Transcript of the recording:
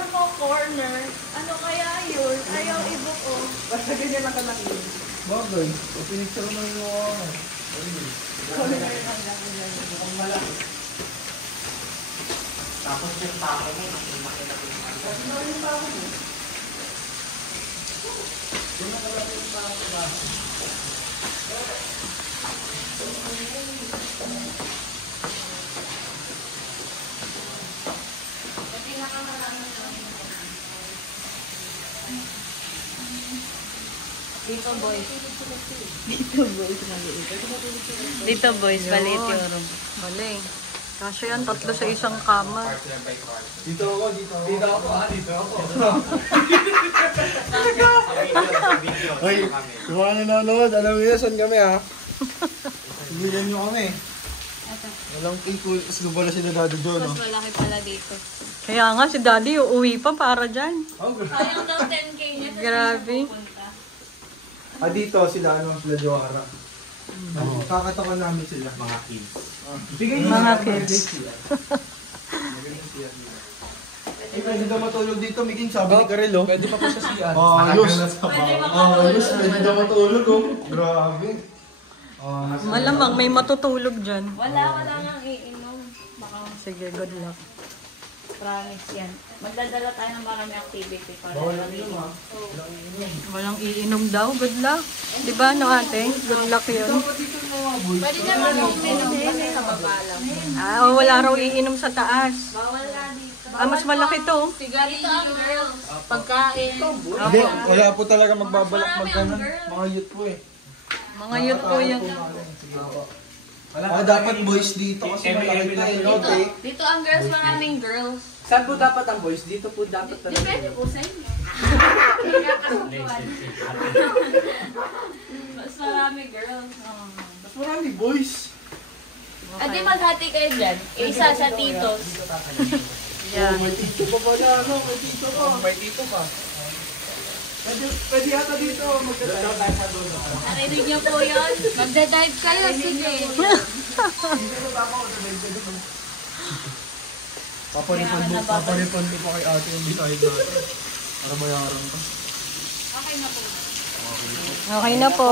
picture mo, corner. Ano kaya yun? Ayaw ibuko. Basta ganyan lang ka lang yun. Bagay. O pinicture mo yung mukha mo. Corner lang lang. Ang malaki. Tapos yung tao mo, nakilaki-laki yung ano. Kasi na yung tao mo. Yung nakalaki yung tao mo ba? Dito boys. Dito boys, maliit. Dito boys, maliit yung room. Mali. Kasi yan, tatlo sa isang kama. Partner by partner. Dito ako, dito ako. Dito ako dito ako. Sa video, Ay, kami. yung mga nanonood, alam niyo saan kami ha? Sumilan niyo kami. Walang kiko, sumubala sila dado doon. Mas malaki pala dito. Kaya nga, si daddy uuwi pa para dyan. Sayang daw 10K niya. Saan Grabe. siya pupunta? Dito sila, sila Johara. Kakatakan namin sila. Mga kids. Bigay Mga kids. Eh, pwede daw matulog dito, Miking, sabi ni Karel, oh. Pwede pa po sa CR. Ayos. Pwede makatulog. Ayos, pwede daw matulog, oh. Grabe. Malamang may matutulog dyan. Wala nga iinom. Baka Sige, good luck. promise yan. Magdadala tayo ng marami activity para Bawal lang yun, ha? Walang iinom daw, good luck. Di ba, no ate? Good luck yun. Pwede naman kung may sa baba lang. Wala raw iinom sa taas. Bawal na dito. Mas malaki to. Sigarilyo ang girls. Pagkain. Hindi, wala po talaga magbabalak magkanan. Mga youth po, eh. Mga youth po yan. Dapat boys dito kasi malaki tayo, no? Dito ang girls, maraming girls. Saan po dapat ang boys? Dito po dapat talaga. Depende po sa inyo. Kaya kasukuan. Mas marami girls. Mas marami boys. At di maghati kayo dyan. Isa sa titos. Yan. May tito pa pala, no? May tito pa. May dito pa. Pwede yata dito magdadala tayo sa doon. Narinig niyo po yun? Magda-dive kayo, sige. Paparipon ko pa kay ate yung bitay natin. Para bayaran ka. Okay na po. Okay na po.